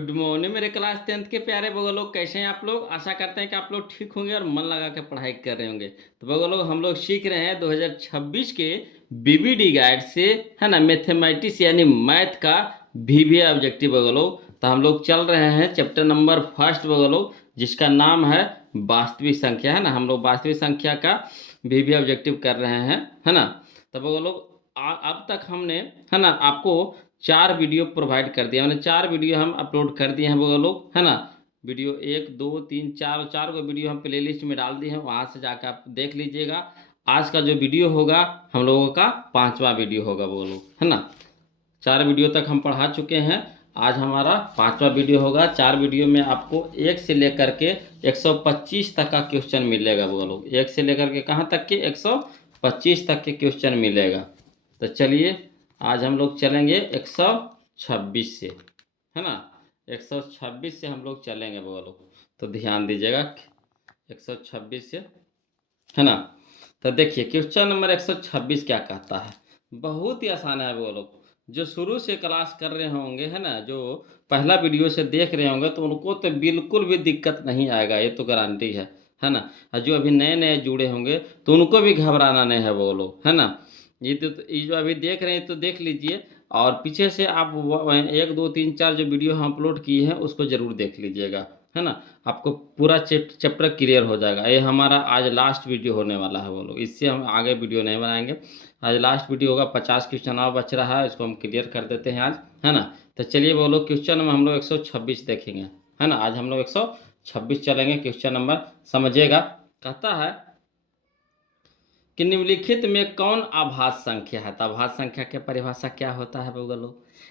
Good morning मेरे class 10th के प्यारे बगल लोग, कैसे हैं आप लोग। आशा करते हैं कि आप लोग ठीक होंगे और मन लगा के पढ़ाई कर रहे होंगे। तो बगल लोग हम लोग सीख रहे हैं 2026 के बीबीडी गाइड से, है ना, मैथमेटिक्स यानी मैथ का वीवीए ऑब्जेक्टिव बगल लोग। तो हम लोग चल रहे हैं चैप्टर नंबर फर्स्ट बगल लोग, जिसका नाम है वास्तविक संख्या, है ना। हम लोग वास्तविक संख्या का वीवीए ऑब्जेक्टिव कर रहे हैं, है ना। तो बगल लोग अब तक हमने, है ना, आपको 4 वीडियो प्रोवाइड कर दिया। मैंने 4 वीडियो हम अपलोड कर दिए हैं वो लोग, है ना। वीडियो 1 2 3 4 चार को वीडियो हम प्ले लिस्ट में डाल दिए हैं, वहाँ से जाकर आप देख लीजिएगा। आज का जो वीडियो होगा हम लोगों का 5वां वीडियो होगा वो लोग, है ना। 4 वीडियो तक हम पढ़ा चुके हैं, आज हमारा 5वां वीडियो होगा। 4 वीडियो में आपको 1 से लेकर के 125 तक का क्वेश्चन मिलेगा वो लोग। 1 से लेकर के कहाँ तक के 125 तक के क्वेश्चन मिलेगा। तो चलिए आज हम लोग चलेंगे 126 से, है ना। 126 से हम लोग चलेंगे वो लोग, तो ध्यान दीजिएगा 126 से, है ना। तो देखिए क्वेश्चन नंबर 126 क्या कहता है। बहुत ही आसान है वो लोग। जो शुरू से क्लास कर रहे होंगे, है ना, जो पहला वीडियो से देख रहे होंगे, तो उनको तो बिल्कुल भी दिक्कत नहीं आएगा, ये तो गारंटी है ना। और जो अभी नए नए जुड़े होंगे तो उनको भी घबराना नहीं है वो लोग, है ना। ये जो अभी देख रहे हैं तो देख लीजिए, और पीछे से आप 1 2 3 4 जो वीडियो हम अपलोड किए हैं उसको ज़रूर देख लीजिएगा, है ना। आपको पूरा चैप्टर क्लियर हो जाएगा। ये हमारा आज लास्ट वीडियो होने वाला है वो लोग, इससे हम आगे वीडियो नहीं बनाएंगे। आज लास्ट वीडियो होगा, 50 क्वेश्चन और बच रहा है, इसको हम क्लियर कर देते हैं आज, है ना। तो चलिए वो लोग क्वेश्चन में हम लोग 126 देखेंगे, है ना। आज हम लोग 126 चलेंगे। क्वेश्चन नंबर समझिएगा। कहता है कि निम्नलिखित में कौन अभाज्य संख्या है। तो अभाज्य संख्या की परिभाषा क्या होता है बोलो,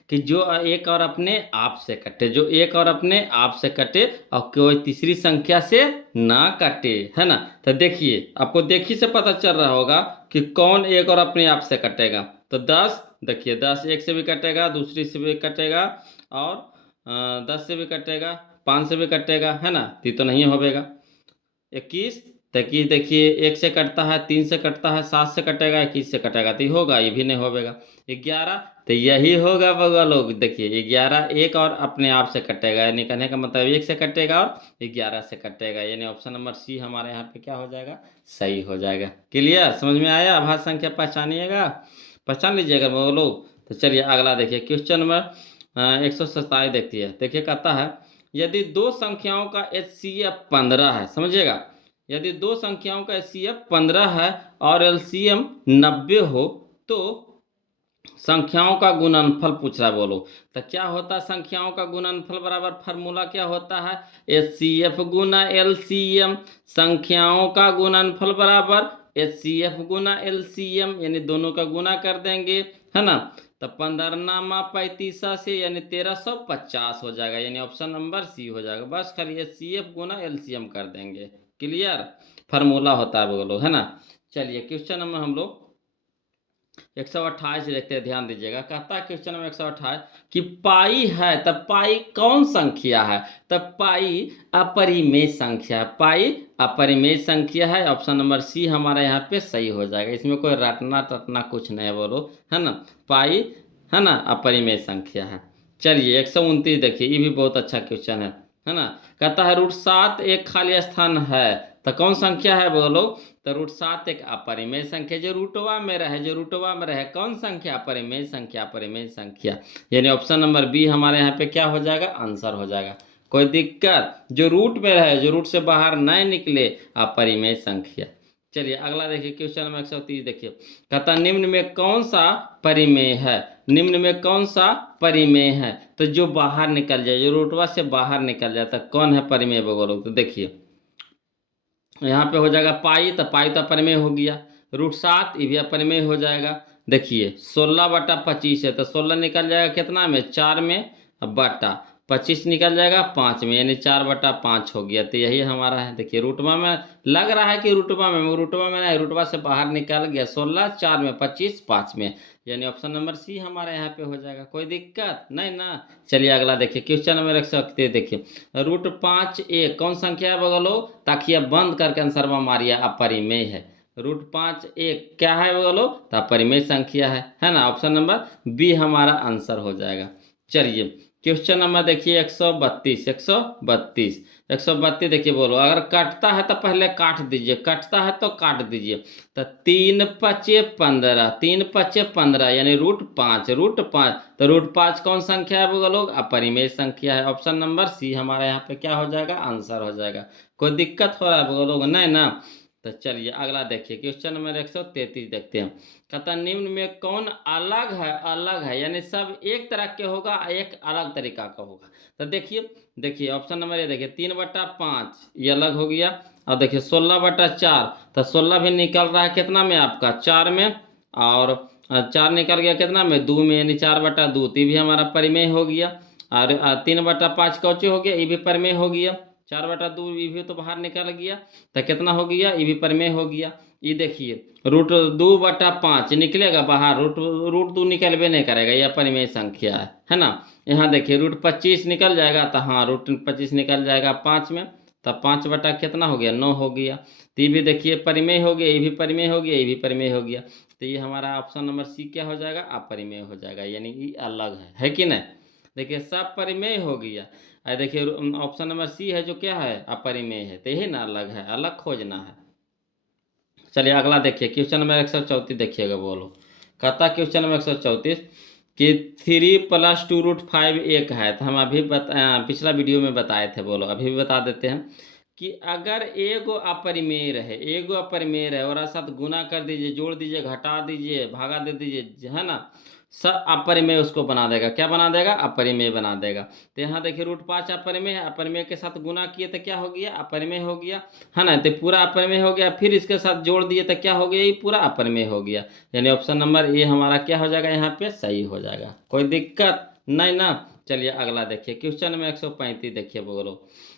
कि जो एक और अपने आप से कटे, जो एक और अपने आप से कटे और कोई तीसरी संख्या से ना कटे, है ना। तो देखिए आपको देखी से पता चल रहा होगा कि कौन एक और अपने आप से कटेगा। तो 10, देखिए 10 एक से भी कटेगा, दूसरी से भी कटेगा, और 10 से भी कटेगा, 5 से भी कटेगा, है ना। तो नहीं होगा। 21, तकी देखिए 1 से कटता है, 3 से कटता है, 7 से कटेगा, 21 से कटेगा, तो ये होगा, ये भी नहीं होगा। 11, तो यही होगा बगल लोग। देखिए 11 एक और अपने आप से कटेगा, यानी कहने का मतलब 1 से कटेगा और 11 से कटेगा, यानी ऑप्शन नंबर सी हमारे यहाँ पे क्या हो जाएगा, सही हो जाएगा। क्लियर, समझ में आया। अभाज्य संख्या पहचानिएगा, पहचान लीजिएगा वो लोग। तो चलिए अगला देखिए क्वेश्चन नंबर 127 देखती है। देखिए कहता है यदि दो संख्याओं का HCF 15 है, समझिएगा, यदि दो संख्याओं का HCF 15 है और LCM 90 हो, तो संख्याओं का गुणनफल पूछ रहा है बोलो। तो क्या होता है संख्याओं का गुणनफल बराबर, फार्मूला क्या होता है, HCF गुना LCM। संख्याओं का गुणनफल बराबर HCF गुना LCM, यानी दोनों का गुना कर देंगे, है ना। तो 15 नामा 35 से यानी 1350 हो जाएगा, यानी ऑप्शन नंबर सी हो जाएगा। बस खाली HCF गुना LCM कर देंगे। क्लियर, फार्मूला होता है बोलो, है ना। चलिए क्वेश्चन नंबर हम लोग 128 देखते हैं, ध्यान दीजिएगा। कहता है क्वेश्चन नंबर 128 कि पाई है, तब पाई कौन संख्या है। तब पाई अपरिमेय संख्या है, पाई अपरिमेय संख्या है। ऑप्शन नंबर सी हमारा यहाँ पे सही हो जाएगा, इसमें कोई रटना टटना कुछ नहीं है बोलो, है ना। पाई, है ना, अपरिमेय संख्या है। चलिए 129 देखिए, ये भी बहुत अच्छा क्वेश्चन है ना। कहता है √7 एक खाली स्थान है, तो कौन संख्या है बोलो। तो √7 एक अपरिमेय संख्या, जो रूटवा में रहे, जो रूटवा में रहे, कौन संख्या, अपरिमेय संख्या, अपरिमेय संख्या, यानी ऑप्शन नंबर बी हमारे यहाँ पे क्या हो जाएगा, आंसर हो जाएगा। कोई दिक्कत, जो रूट में रहे, जो रूट से बाहर नहीं निकले, अपरिमेय संख्या। चलिए अगला देखिए क्वेश्चन नंबर 130 देखिए। कहता निम्न में कौन सा परिमेय है, निम्न में कौन सा परिमेय है। तो जो बाहर निकल जाए, जो रूटवा से बाहर निकल जाता, कौन है परिमेय बोलो। तो देखिए यहाँ पे हो जाएगा पाई, तो पाई तो अपरिमेय हो गया। √7 ये भी अपरिमेय हो जाएगा। देखिए 16/25 है, तो 16 निकल जाएगा कितना में, 4 में, बटा 25 निकल जाएगा 5 में, यानी 4/5 हो गया। तो यही हमारा है। देखिए रूटवा में लग रहा है कि रूटवा में नहीं, रूटवा से बाहर निकल गया। 16 4 में, 25 5 में, यानी ऑप्शन नंबर सी हमारे यहाँ पे हो जाएगा। कोई दिक्कत नहीं ना। चलिए अगला देखिए क्वेश्चन नंबर 131 देखिए। √5 एक कौन संख्या है बगलो, ताकि अब बंद करके आंसर में मारिए, अपरिमेय है। √5 एक क्या है बोलो, तो अपरिमेय संख्या है ना। ऑप्शन नंबर बी हमारा आंसर हो जाएगा। चलिए क्वेश्चन नंबर देखिए 132, 132, 132 देखिए बोलो, अगर कटता है तो पहले काट दीजिए, कटता है तो काट दीजिए। तो 3 × 5 = 15, 3 × 5 = 15 यानी √5, √5। तो √5 कौन संख्या है बोलो लोग? अपरिमेय संख्या है। ऑप्शन नंबर सी हमारा यहाँ पे क्या हो जाएगा? आंसर हो जाएगा। कोई दिक्कत हो रहा है बोलो लोग? नहीं ना। तो चलिए अगला देखिए, क्वेश्चन नंबर 133 देखते हैं। कहता निम्न में कौन अलग है? अलग है यानी सब एक तरह के होगा, एक अलग तरीका का होगा। तो देखिए, देखिए ऑप्शन नंबर ये देखिए, 3/5 ये अलग हो गया। और देखिए 16/4, तो 16 भी निकल रहा है कितना में? आपका 4 में। और 4 निकल गया कितना में? 2 में, यानी 4/2, तो ये भी हमारा परिमेय हो गया। और 3/5 कौचे हो गया? ये भी परिमेय हो गया। 4/2 ये भी तो बाहर निकल गया, तो कितना हो गया? ये भी परिमेय हो गया। ये देखिए √2/5 निकलेगा बाहर, √2 निकलबे नहीं करेगा, यह परिमेय संख्या है ना। यहाँ देखिए √25 निकल जाएगा, तो हाँ √25 निकल जाएगा 5 में, तब 5 बटा कितना हो गया? 9 हो गया। तो ये भी देखिए परिमेय हो गया, ये भी परिमेय हो गया, ये भी परिमेय हो गया। तो ये हमारा ऑप्शन नंबर सी क्या हो जाएगा? अपरिमेय हो जाएगा, यानी ये अलग है कि नहीं? देखिए सब परिमेय हो गया। देखिए ऑप्शन नंबर सी है जो क्या है? अपरिमेय है, तो यही ना अलग है, अलग खोजना है। चलिए अगला देखिए, क्वेश्चन नंबर 134 देखिएगा बोलो। कहता क्वेश्चन नंबर 134 कि 3 + 2√5 1 है। तो हम अभी पिछला वीडियो में बताए थे बोलो, अभी भी बता देते हैं कि अगर एगो अपरिमेय रहे, एगो अपरिमेय रहे और साथ गुना कर दीजिए, जोड़ दीजिए, घटा दीजिए, भागा दे दीजिए, है ना, सब अपरिमेय उसको बना देगा। क्या बना देगा? अपरिमेय बना देगा। तो यहाँ देखिए √5 अपरिमेय है, अपरिमेय के साथ गुना किए तो क्या हो गया? अपरिमेय हो गया, है ना। तो पूरा अपरिमेय हो गया, फिर इसके साथ जोड़ दिए तो क्या हो गया? ये पूरा अपरिमेय हो गया। यानी ऑप्शन नंबर ए हमारा क्या हो जाएगा? यहाँ पे सही हो जाएगा। कोई दिक्कत नहीं ना। चलिए अगला देखिए, क्वेश्चन नंबर 135 देखिए बोलो।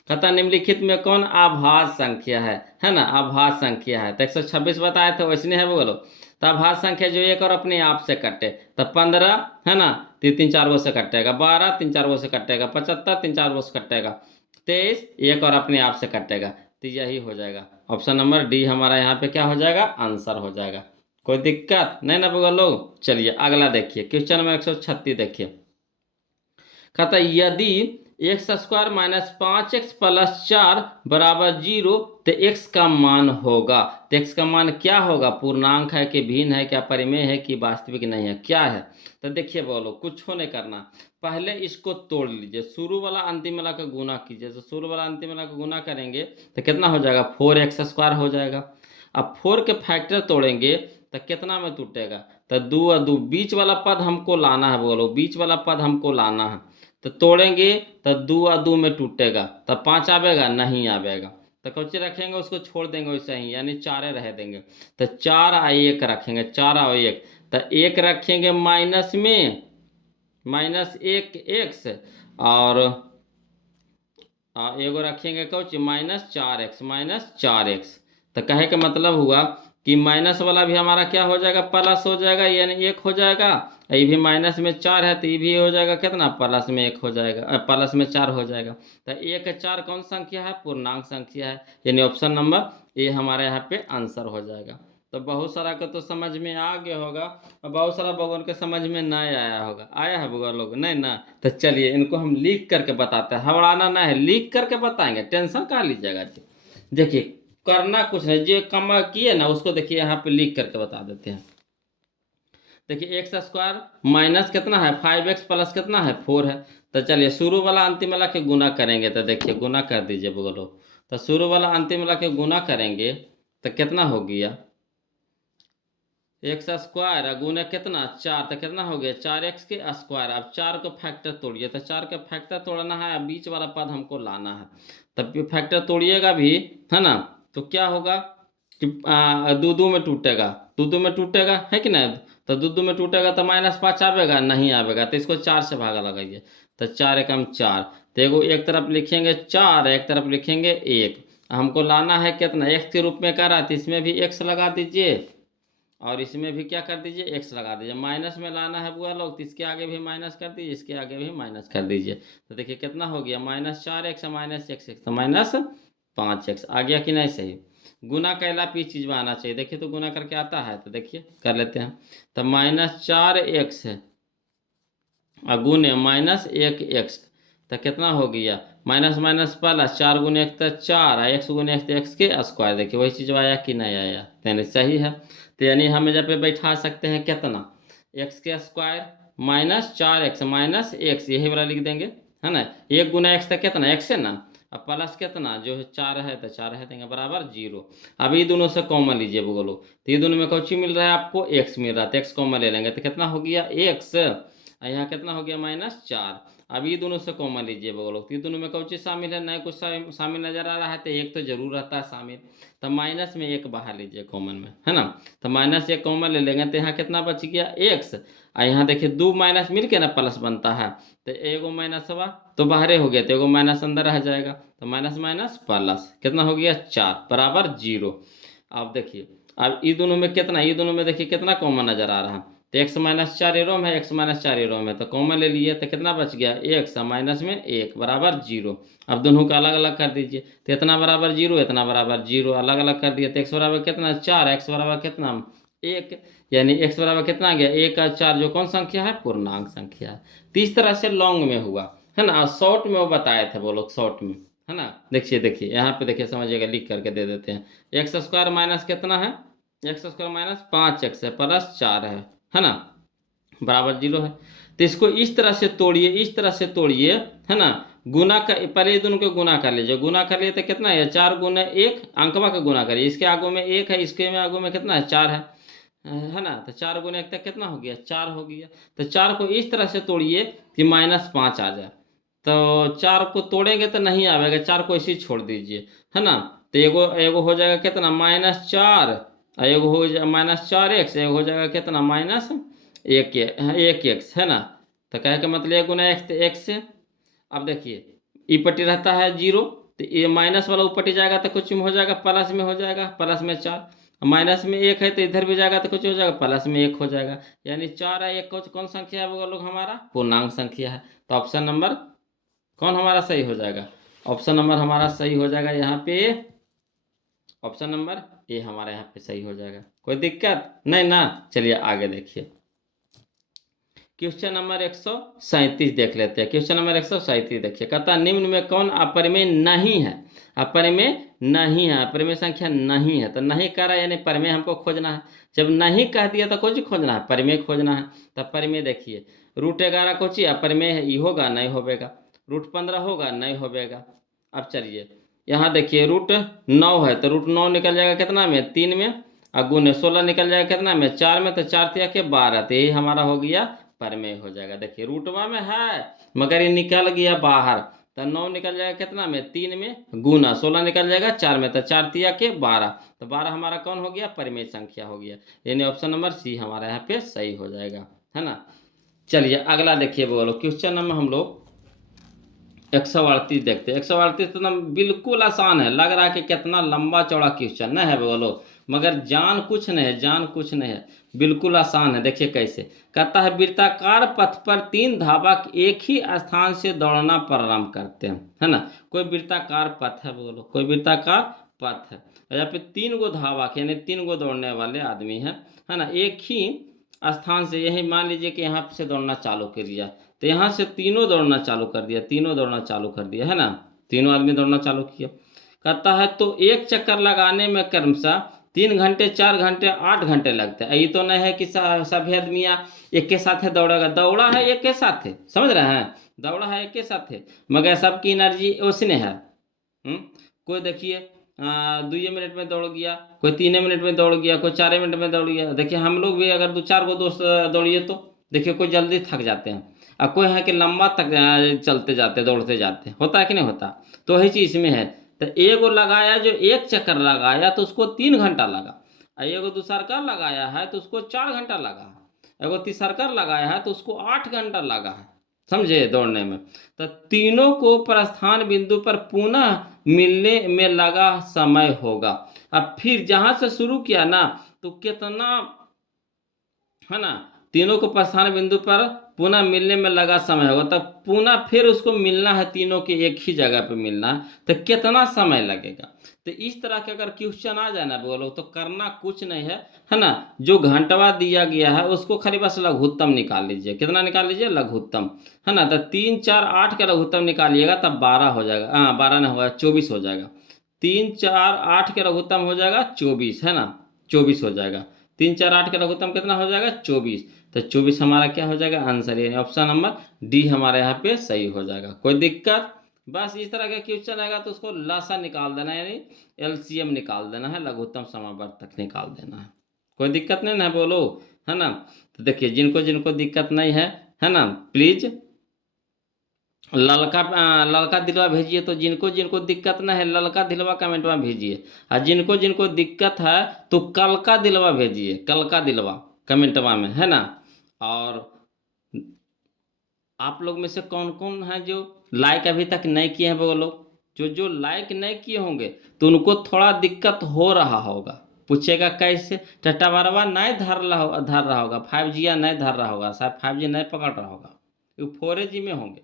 कहता निम्नलिखित में कौन आभाज्य संख्या है ना, आभाज्य संख्या है। तो 126 बताए थे वैसने है बोलो। तो आभाज्य संख्या जो एक और अपने आप से कटे, तो 15 है ना, 3 3 4 से कटेगा, 12 3 4 से कटेगा, 75 3 4 से कटेगा, 23 एक और अपने आप से कटेगा। तो यही हो जाएगा। ऑप्शन नंबर डी हमारा यहाँ पे क्या हो जाएगा? आंसर हो जाएगा। कोई दिक्कत नहीं ना बगल लोग। चलिए अगला देखिए, क्वेश्चन नंबर 136 देखिए। कहता यदि x² - 5x + 4 = 0, तो x का मान होगा। तो x का मान क्या होगा? पूर्णांक है कि भिन्न है, क्या परिमेय है कि वास्तविक नहीं है, क्या है? तो देखिए बोलो, कुछ नहीं करना, पहले इसको तोड़ लीजिए, शुरू वाला अंतिम वाला का गुना कीजिए। तो शुरू वाला अंतिम वाला का गुना करेंगे तो कितना हो जाएगा? 4x² हो जाएगा। अब 4 के फैक्टर तोड़ेंगे तो कितना में टूटेगा? तो 2 और 2, बीच वाला पद हमको लाना है बोलो, बीच वाला पद हमको लाना है। तो तोड़ेंगे तो 2 और 2 में टूटेगा, तो 5 आवेगा? नहीं आवेगा। तो कौचे रखेंगे? उसको छोड़ देंगे वैसे ही, यानी 4 रह देंगे। तो 4 और 1 रखेंगे, 4 और 1, तो 1 रखेंगे माइनस में, -1x, और एगो रखेंगे कौची? -4x, -4x। तो कहे का मतलब हुआ कि माइनस वाला भी हमारा क्या हो जाएगा? प्लस हो जाएगा, यानी 1 हो जाएगा। ये भी माइनस में 4 है, तो ये भी हो जाएगा कितना? प्लस में 1 हो जाएगा, प्लस में 4 हो जाएगा। तो 1 4 कौन संख्या है? पूर्णांक संख्या है, यानी ऑप्शन नंबर ए हमारे यहाँ पे आंसर हो जाएगा। तो बहुत सारा का तो समझ में आ गया होगा, और बहुत सारा भगवान के समझ में नहीं आया होगा। आया है भगवान लोग? नहीं ना। तो चलिए इनको हम लिख करके बताते हैं, हवड़ाना नहीं है, लिख करके बताएंगे, टेंशन कहाँ लीजिएगा जी। देखिए करना कुछ नहीं, जो कमा किए ना उसको देखिए यहाँ पे लिख करके बता देते हैं। देखिए x² माइनस कितना है? 5x प्लस कितना है? 4 है। तो चलिए शुरू वाला अंतिम वाला के गुना करेंगे, तो देखिए गुना कर दीजिए बोलो। तो शुरू वाला अंतिम वाला के गुना करेंगे तो कितना हो गया? x² गुना कितना? 4, तो कितना हो गया? 4x के स्क्वायर। अब 4 को फैक्टर तोड़िए, तो 4 का फैक्टर तोड़ना है, अब बीच वाला पद हमको लाना है। तब फैक्टर तोड़िएगा भी, है ना, तो क्या होगा कि 2 2 में टूटेगा, 2 2 में टूटेगा, है कि नहीं? तो 2 2 में टूटेगा तो -5 आवेगा? नहीं आवेगा। तो इसको 4 से भागा लगाइए, तो 4 एकम 4। तो एगो एक तरफ लिखेंगे 4, एक तरफ लिखेंगे 1। हमको लाना है कितना? x के रूप में कह रहा है, तो इसमें भी x लगा दीजिए, और इसमें भी क्या कर दीजिए? x लगा दीजिए। माइनस में लाना है बुआ लोग, तो इसके आगे भी माइनस कर दीजिए, इसके आगे भी माइनस कर दीजिए। तो देखिए कितना हो गया? -4x -x, तो -5x आ गया कि नहीं? सही। गुना कैला पी चीज में आना चाहिए। देखिए तो गुना करके आता है, तो देखिए कर लेते हैं। तो -4x गुने माइनस 1x, तो कितना हो गया माइनस माइनस प्लस 4 गुने 1 तो 4, एक्स गुने एक्स तो एक्स के स्क्वायर। देखिए वही चीज़ आया कि नहीं आया, यानी सही है। तो यानी हम जब पे बैठा सकते हैं कितना, एक्स के square minus 4x minus x, यही वाला लिख देंगे, है ना। 1 गुना एक्स तो कितना एक्स है ना, अब प्लस कितना जो है 4 है तो 4 है देंगे बराबर 0। अब ये दोनों से कॉमन लीजिए बोलो, तो ये दोनों में कौन सी मिल रहा है आपको, एक्स मिल रहा है, तो एक्स कॉमन ले लेंगे तो कितना हो गया एक्स, यहाँ कितना हो गया -4। अब ये दोनों से कॉमन लीजिए बोलो, तो ये दोनों में कौन चीज शामिल है, नहीं कुछ शामिल नजर आ रहा है, तो एक तो जरूर रहता है शामिल, तो माइनस में एक बाहर लीजिए कॉमन में, है ना। तो -1 कॉमन ले लेंगे तो यहाँ कितना बच गया एक्स, और यहाँ देखिए दो माइनस मिल के ना प्लस बनता है, तो एगो माइनस हुआ तो बाहरे हो गया, तो एगो माइनस अंदर रह जाएगा, तो माइनस माइनस प्लस कितना हो गया 4 बराबर 0। अब देखिए अब ये दोनों में कितना, ये दोनों में देखिए कितना कॉमन नजर आ रहा है, तो एक्स माइनस 4 एरो में, एक्स माइनस 4 एरो में, तो कॉमन ले लिए तो कितना बच गया एक्स माइनस में 1 बराबर 0। अब दोनों को अलग अलग कर दीजिए, तो इतना बराबर 0 इतना बराबर 0, अलग अलग कर दिए, तो एक्स बराबर कितना 4, एक्स बराबर कितना 1, यानी एक्स बराबर कितना आ गया 1 का 4, जो कौन संख्या है पूर्णांक संख्या है। तो इस तरह से लॉन्ग में हुआ, है ना, शॉर्ट में वो बताए थे वो लोग शॉर्ट में, है ना। देखिए देखिए यहाँ पे देखिए समझिएगा, लिख करके दे देते हैं, एक्स स्क्वायर माइनस कितना है, एक्स स्क्वायर माइनस 5x है प्लस 4 है ना, बराबर 0 है। तो इसको इस तरह से तोड़िए, इस तरह से तोड़िए, है ना। गुना का पहले ये दोनों को गुना कर लीजिए, गुना कर लिए तो कितना है 4 गुना 1, अंकवा का गुना करिए, इसके आगू में 1 है, इसके में आगू में कितना है 4 है ना, तो 4 गुना 1 तक कितना हो गया 4 हो गया। तो 4 को इस तरह से तोड़िए कि -5 आ जाए, तो 4 को तोड़ेंगे तो नहीं आएगा, 4 को ऐसे ही छोड़ दीजिए, है ना। तो एगो एगो हो जाएगा कितना -4, एगो हो जाए -4x, एगो हो जाएगा कितना -1x, है ना। तो कहे का मतलब 1 गुना एक्स तो एक्स से। अब देखिए ई पट्टी रहता है 0, तो ये माइनस वाला ऊपर जाएगा तो कुछ में हो जाएगा प्लस में हो जाएगा, प्लस में 4, माइनस में 1 है तो इधर भी जाएगा तो कुछ हो जाएगा प्लस में 1 हो जाएगा, यानी 4 है 1 कौन संख्या है वो लोग हमारा पूर्णांक संख्या है। तो ऑप्शन नंबर कौन हमारा सही हो जाएगा, ऑप्शन नंबर हमारा सही हो जाएगा यहाँ पे, ऑप्शन नंबर ए हमारा यहाँ पे सही हो जाएगा। कोई दिक्कत नहीं ना, चलिए आगे देखिए क्वेश्चन नंबर 137 देख लेते हैं। क्वेश्चन नंबर 137 देखिए, कहता है निम्न में कौन अपरिमेय नहीं है, अपरिमेय नहीं है, अपरिमेय संख्या नहीं है, तो नहीं कह रहा है यानी परिमेय हमको खोजना है, जब नहीं कह दिया तो कुछ खोजना है परिमेय खोजना है। तब परिमेय देखिए √11 कुछ अपरिमेय है, ये होगा नहीं होगा, √15 होगा नहीं होगा। अब चलिए यहाँ देखिए √9 है, तो √9 निकल जाएगा कितना में 3 में, और गुने 16 निकल जाएगा कितना में 4 में, तो 4 तिया के 12, तो यही हमारा हो गया परमेय हो जाएगा। देखिए रूटवा में है मगर ये निकल गया बाहर, तो 9 निकल जाएगा कितना में 3 में, गुना 16 निकल जाएगा 4 में, तो 4 तिया के 12, तो 12 हमारा कौन हो गया परिमेय संख्या हो गया, यानी ऑप्शन नंबर सी हमारा यहाँ पे सही हो जाएगा, है ना। चलिए अगला देखिए बोलो, क्वेश्चन नंबर हम लोग 138 देखते हैं। 138 तो बिल्कुल आसान है, लग रहा है कि कितना लंबा चौड़ा क्वेश्चन नहीं है बोलो, मगर जान कुछ नहीं है, जान कुछ नहीं है, बिल्कुल आसान है। देखिए कैसे कहता है, वृत्ताकार पथ पर 3 धावक एक ही स्थान से दौड़ना प्रारंभ करते हैं, है ना। कोई वृत्ताकार पथ है बोलो, कोई वृत्ताकार पथ है, यहाँ पे 3 गो धावक यानी 3 गो दौड़ने वाले आदमी है ना, एक ही स्थान से, यही मान लीजिए कि यहाँ से दौड़ना चालू कर दिया, तो यहाँ से तीनों दौड़ना चालू कर दिया, तीनों दौड़ना चालू कर दिया, है ना, तीनों आदमी दौड़ना चालू किया। कहता है तो एक चक्कर लगाने में क्रमशः 3 घंटे 4 घंटे 8 घंटे लगते हैं। ये तो नहीं है कि सभी आदमियाँ एक के साथ है दौड़ेगा, दौड़ा है एक के साथ है, समझ रहे हैं, दौड़ा है एक के साथ है, मगर सबकी एनर्जी उसने है। कोई देखिए 2 मिनट में दौड़ गया, कोई 3 मिनट में दौड़ गया, कोई 4 मिनट में दौड़ गया। देखिए हम लोग भी अगर 2-4 गो दोस्त दौड़िए तो देखिए कोई जल्दी थक जाते हैं, और कोई है कि लंबा तक चलते जाते दौड़ते जाते, होता है कि नहीं होता। तो वही चीज इसमें है, तो एगो लगाया जो एक चक्कर लगाया तो उसको 3 घंटा लगा, और एगो दूसरका लगाया है तो उसको 4 घंटा लगा, एगो तीसरका लगाया है तो उसको 8 घंटा लगा है, समझे दौड़ने में। तो तीनों को प्रस्थान बिंदु पर पुनः मिलने में लगा समय होगा। अब फिर जहां से शुरू किया ना तो कितना, है ना, तीनों को प्रस्थान बिंदु पर पुनः मिलने में लगा समय होगा, तब पुनः फिर उसको मिलना है, तीनों के एक ही जगह पे मिलना है, तो कितना समय लगेगा। तो इस तरह के अगर क्वेश्चन आ जाए ना बोलो, तो करना कुछ नहीं है ना, जो घंटवा दिया गया है उसको खाली बस लघुत्तम निकाल लीजिए। कितना निकाल लीजिए? लघुत्तम, है ना। तो 3 4 8 का लघुत्तम निकालिएगा तब 12 हो जाएगा, हाँ 12 नहीं होगा, 24 हो जाएगा। 3 4 8 के लघुत्तम हो जाएगा 24, है ना, 24 हो जाएगा। 3 4 8 का लघुत्तम कितना हो जाएगा? 24। तो 24 हमारा क्या हो जाएगा? आंसर, यानी ऑप्शन नंबर डी हमारे यहाँ पे सही हो जाएगा। कोई दिक्कत? बस इस तरह का क्वेश्चन आएगा तो उसको लासा निकाल देना है, यानी एलसीएम निकाल देना है, लघुत्तम समावर्तक निकाल देना है। कोई दिक्कत नहीं ना बोलो, है ना। तो देखिए जिनको जिनको दिक्कत नहीं है ना, प्लीज ललका दिलवा भेजिए। तो जिनको जिनको दिक्कत ना है ललका दिलवा कमेंट में भेजिए, और जिनको जिनको दिक्कत है तो कल का दिलवा भेजिए, कल का दिलवा कमेंटवा में, है ना। और आप लोग में से कौन कौन है जो लाइक अभी तक नहीं किए हैं बोलो? जो जो लाइक नहीं किए होंगे तो उनको थोड़ा दिक्कत हो रहा होगा। पूछेगा कैसे? टटावरवा नहीं धर रहा होगा, 5G नहीं धर रहा होगा, शायद 5G नहीं पकड़ रहा होगा, वो 4G में होंगे।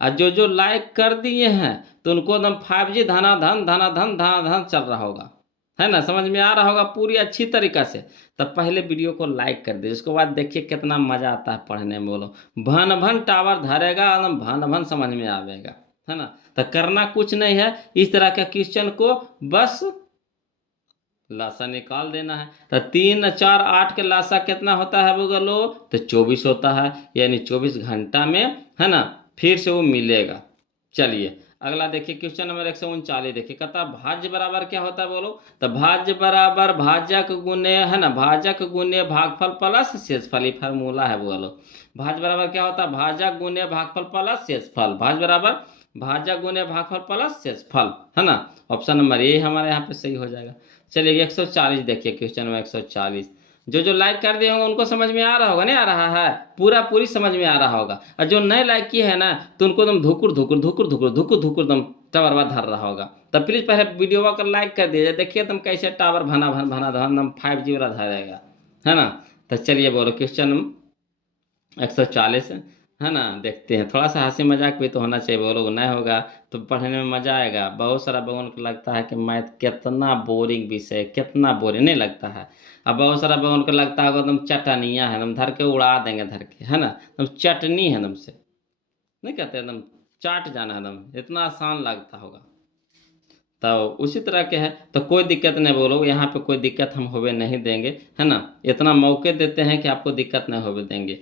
और जो जो लाइक कर दिए हैं तो उनको एकदम 5G धनाधन धनाधन धनाधन चल रहा होगा, है ना, समझ में आ रहा होगा पूरी अच्छी तरीका से। तब पहले वीडियो को लाइक कर दीजिए, उसके बाद देखिए कितना मजा आता है पढ़ने में बोलो। भन भन टावर धरेगा, एकदम भन भन समझ में आवेगा, है ना। तो करना कुछ नहीं है, इस तरह के क्वेश्चन को बस लासा निकाल देना है। तो 3 4 8 के लासा कितना होता है बोलो? तो 24 होता है, यानी 24 घंटा में, है ना, फिर से वो मिलेगा। चलिए अगला देखिए क्वेश्चन नंबर 139। देखिए कहता भाज्य बराबर क्या होता है बोलो? तो भाज्य बराबर भाजक गुने, है ना, भाजक गुने भागफल प्लस शेषफल, ये फार्मूला है बोलो। भाज्य बराबर क्या होता है? भाजक गुने भागफल प्लस शेषफल, भाज्य बराबर भाजक गुने भागफल प्लस शेषफल, है ना। ऑप्शन नंबर ए हमारे यहाँ पे सही हो जाएगा। चलिए 140 देखिए क्वेश्चन में 140। जो जो लाइक कर दिए होंगे उनको समझ में आ रहा होगा, नहीं आ रहा है? पूरा पूरी समझ में आ रहा होगा। और जो नहीं लाइक किए है ना तो उनको एकदम धुकुर धुकुर धुकुर धुकुर धुकुर धुकुर एकदम टावरवा धर रहा होगा। तब प्लीज पहले वीडियो को लाइक कर दीजिए, देखिए तुम कैसे टावर भना भन भना धन एकदम 5G वाला धरेगा, है ना। तो चलिए बोलो क्वेश्चन 140, है ना, देखते हैं। थोड़ा सा हंसी मजाक भी तो होना चाहिए बोलो, नहीं होगा तो पढ़ने में मजा आएगा। बहुत सारा लोगों को लगता है कि मैथ कितना बोरिंग विषय, कितना बोरिंग नहीं लगता है। अब बहुत सारा लोगों को लगता है एकदम चटनिया है, एकदम धर के उड़ा देंगे धर के, है ना, एकदम चटनी है एकदम से, नहीं कहते एकदम चाट जाना है एकदम, इतना आसान लगता होगा। तो उसी तरह के है, तो कोई दिक्कत नहीं बोलो, यहाँ पे कोई दिक्कत हम होवे नहीं देंगे, है ना। इतना मौके देते हैं कि आपको दिक्कत नहीं होवे देंगे।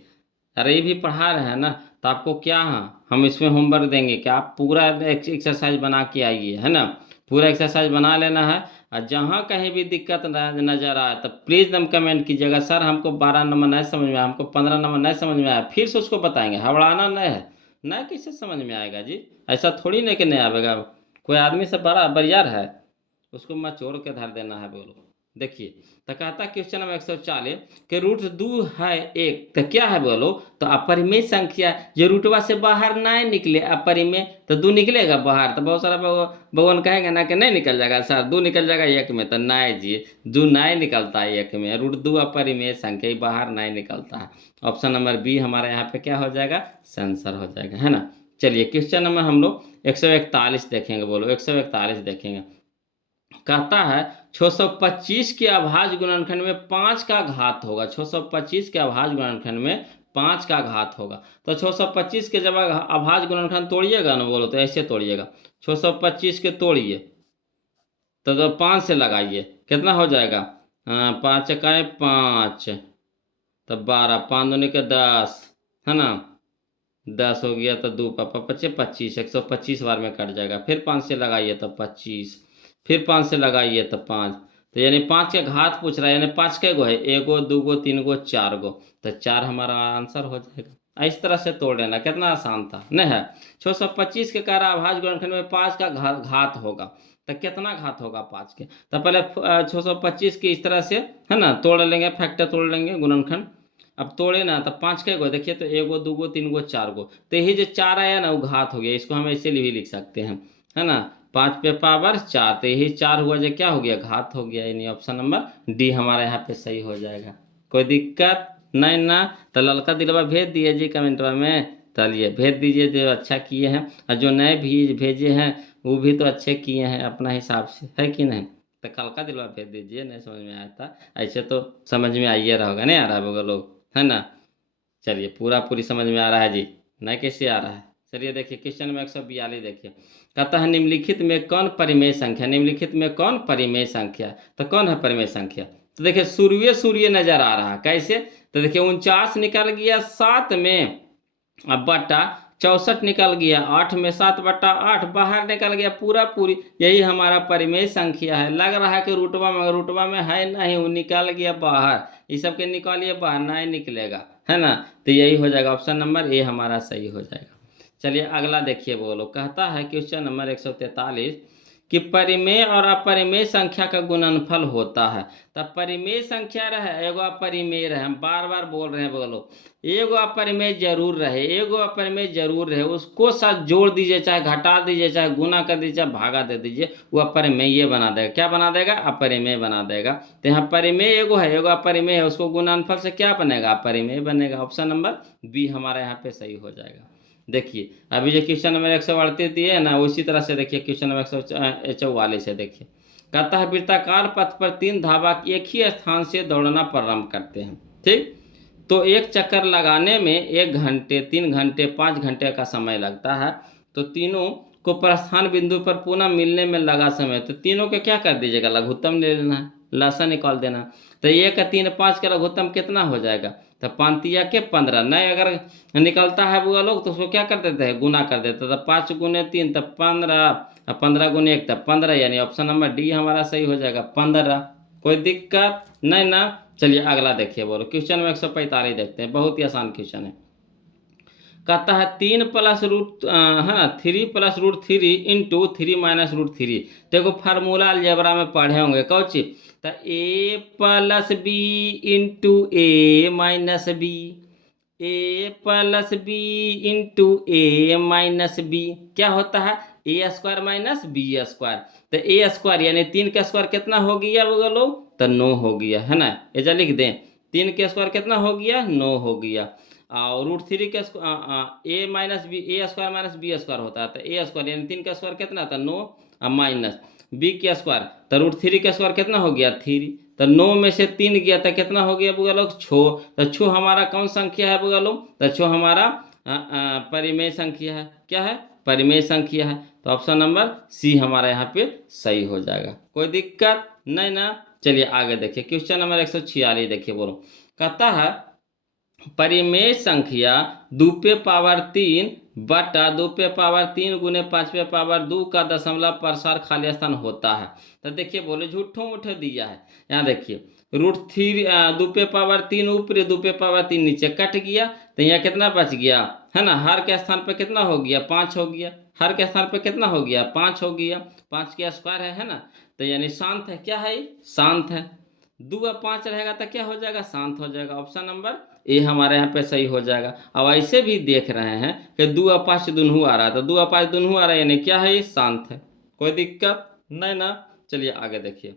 अरे ये भी पढ़ा रहे हैं ना, तो आपको क्या है, हम इसमें होमवर्क देंगे कि आप पूरा एक्सरसाइज बना के आइए, है ना। पूरा एक्सरसाइज बना लेना है, और जहाँ कहीं भी दिक्कत नजर आए तो प्लीज़ एकदम कमेंट कीजिएगा, सर हमको 12 नंबर नहीं समझ में आया, हमको 15 नंबर नहीं समझ में आया, फिर से उसको बताएंगे, हवड़ाना नहीं है। नहीं कैसे समझ में आएगा जी? ऐसा थोड़ी नहीं कि नहीं आएगा। कोई आदमी से बड़ा बरियार है, उसको मैं छोड़ के धर देना है बोलो। देखिए तो कहता क्वेश्चन नंबर 140 के रूट 2 है 1, तो क्या है बोलो? तो अपरिमेय संख्या जो रूटवा से बाहर ना निकले, अपरिमेय तो 2 निकलेगा बाहर, तो बहुत सारा भगवान कहेंगे ना कि नहीं निकल जाएगा सर, 2 निकल जाएगा 1 में, तो नहीं जी, 2 नहीं निकलता है 1 में, रूट 2 अपरिमेय संख्या बाहर नहीं निकलता है। ऑप्शन नंबर बी हमारे यहाँ पे क्या हो जाएगा? सेंसर हो जाएगा, है ना। चलिए क्वेश्चन नंबर हम लोग 141 देखेंगे बोलो, 141 देखेंगे। कहता है 625 के अभाज्य गुणनखंड में 5 का घात होगा, 625 के अभाज्य गुणनखंड में 5 का घात होगा। तो 625 के जब अभाज्य गुणनखंड तोड़िएगा ना बोलो, तो ऐसे तोड़िएगा, 625 के तोड़िए तो 5 से लगाइए, कितना हो जाएगा? 5 इकाई 5, तब 12, 5 दूनी के 10, है ना, 10 हो गया तो 2 पापा 25 25, 125 बार में कट जाएगा। फिर 5 से लगाइए तो 25, फिर 5 से लगाइए तो 5, तो यानी 5 के घात पूछ रहा है, यानी 5 के गो है, 1 गो 2 गो 3 गो 4 गो, तो 4 हमारा आंसर हो जाएगा। इस तरह से तोड़ लेना, कितना आसान था नहीं है। 625 के कारण अभाज्य गुणनखंड में 5 का घात होगा, तो कितना घात होगा 5 के? तो पहले 625 की इस तरह से, है ना, तोड़ लेंगे, फैक्टर तोड़ लेंगे गुणनखंड। अब तोड़े ना तो 5 के गो देखिए, तो 1 गो 2 गो 3 गो 4 गो, तो यही जो 4 आया ना वो घात हो गया, इसको हम ऐसे भी लिख सकते हैं, है ना, 5 पे पावर 4, तो यही 4 हुआ जो क्या हो गया? घात हो गया, यानी ऑप्शन नंबर डी हमारे यहाँ पे सही हो जाएगा। कोई दिक्कत? नहीं ना, तो ललका दिलवा भेज दिए जी कमेंटवा में। चलिए भेज दीजिए, जो अच्छा किए हैं, और जो नए भी भेजे हैं वो भी तो अच्छे किए हैं अपना हिसाब से, है कि नहीं। तो कल का दिलवा भेज दीजिए, नहीं समझ में आया था, ऐसे तो समझ में आइए रहा होगा, नहीं आ रहा होगा लोग, है ना। चलिए पूरा पूरी समझ में आ रहा है जी, नहीं कैसे आ रहा है। चलिए देखिए क्वेश्चन नंबर 142 देखिए, कहता है निम्नलिखित में कौन परिमेय संख्या, निम्नलिखित में कौन परिमेय संख्या, तो कौन है परिमेय संख्या। तो देखिए सूर्य सूर्य नजर आ रहा है, कैसे। तो देखिए 49 निकल गया 7 में, अब बटा 64 निकल गया 8 में, 7/8 बाहर निकल गया पूरा पूरी, यही हमारा परिमेय संख्या है। लग रहा है कि रूटवा में, रूटवा में है नहीं, वो निकल गया बाहर, ये सब के निकालिए बाहर, नहीं निकलेगा, है ना। तो यही हो जाएगा, ऑप्शन नंबर ए हमारा सही हो जाएगा। चलिए अगला देखिए, बोलो कहता है क्वेश्चन नंबर 143 कि परिमेय और अपरिमेय संख्या का गुणनफल होता है। तब परिमेय संख्या रहे, एगो अपरिमेय रहे, हम बार बार बोल रहे हैं, बोलो एगो अपरिमेय जरूर रहे, एगो अपरिमेय जरूर रहे, उसको साथ जोड़ दीजिए, चाहे घटा दीजिए, चाहे गुना कर दीजिए, चाहे भागा दे दीजिए, वो अपरिमेय ये बना देगा। क्या बना देगा, अपरिमेय बना देगा। तो यहाँ परिमेय एगो है, एगो अपरिमेय है, उसको गुणनफल से क्या बनेगा, अपरिमेय बनेगा। ऑप्शन नंबर बी हमारा यहाँ पे सही हो जाएगा। देखिए अभी जो क्वेश्चन नंबर 138 दिए है ना, उसी तरह से देखिए क्वेश्चन नंबर 144 है। देखिए कहता है वृत्ताकार पथ पर 3 धावक एक ही स्थान से दौड़ना प्रारंभ करते हैं, ठीक। तो एक चक्कर लगाने में 1 घंटे, 3 घंटे, 5 घंटे का समय लगता है। तो तीनों को प्रस्थान बिंदु पर पुनः मिलने में लगा समय, तो तीनों के क्या कर दीजिएगा, लघुत्तम ले लेना है, लसा निकाल देना। तो 1 3 5 का लघुत्तम कितना हो जाएगा, तो 5 के 15, नहीं अगर निकलता है वो लोग तो उसको क्या कर देते हैं, गुना कर देते हैं। तो 5 गुने 3 तब 15, 15 गुने 1 तब 15, यानी ऑप्शन नंबर डी हमारा सही हो जाएगा 15। कोई दिक्कत नहीं ना। चलिए अगला देखिए, बोलो क्वेश्चन में 145 देखते हैं, बहुत ही आसान क्वेश्चन है। कहता है 3 प्लस रूट है ना, 3 plus root 3 into 3 minus root 3। देखो फार्मूला अलजेब्रा में पढ़े होंगे कौची, तो A plus B into A minus B, A plus B into A minus B, क्या होता है, A square minus B square. तो ए स्क्वायर यानी 3 का स्क्वायर कितना हो गया बोलो, तो 9 हो गया, है ना। ऐसा लिख दें, 3 के स्क्वायर कितना हो गया, 9 हो गया। और रूट 3 के ए माइनस बी, ए स्क्वायर माइनस बी स्क्वायर होता है, तो ए स्क्वायर यानी 3 का स्क्वायर कितना था, 9, माइनस बी के स्क्वायर, तो रूट 3 का स्क्वायर कितना हो गया, 3। तो 9 में से 3 गया तो कितना हो गया बुआ लोग, 6। तो 6 हमारा कौन संख्या है बुआ लोग, तो 6 हमारा परिमेय संख्या है, क्या है, परिमेय संख्या है। तो ऑप्शन नंबर सी हमारा यहाँ पे सही हो जाएगा, कोई दिक्कत नहीं ना। चलिए आगे देखिए क्वेश्चन नंबर 146 देखिए, बोलो कहता है परिमेय संख्या 2 पे पावर 3 बटा 2 पे पावर 3 गुने 5 पे पावर 2 का दशमलव प्रसार खाली स्थान होता है। तो देखिए बोले झूठो मूठो दिया है, यहाँ देखिए रूट 3 2 पे पावर 3 ऊपर, 2 पे पावर 3 नीचे कट गया, तो यहाँ कितना बच गया, है ना, हर के स्थान पे कितना हो गया, 5 हो गया, हर के स्थान पे कितना हो गया, 5 हो गया, 5 के स्क्वायर है ना। तो यानी शांत है, क्या है, शांत है। 2 और 5 रहेगा तो क्या हो जाएगा, शांत हो जाएगा। ऑप्शन नंबर ए हमारे यहाँ पे सही हो जाएगा। अब ऐसे भी देख रहे हैं कि 2 और 5 दुनू आ रहा है, तो 2 और 5 दुनू आ रहा है, यानी क्या है, ये शांत है, कोई दिक्कत नहीं ना। चलिए आगे देखिए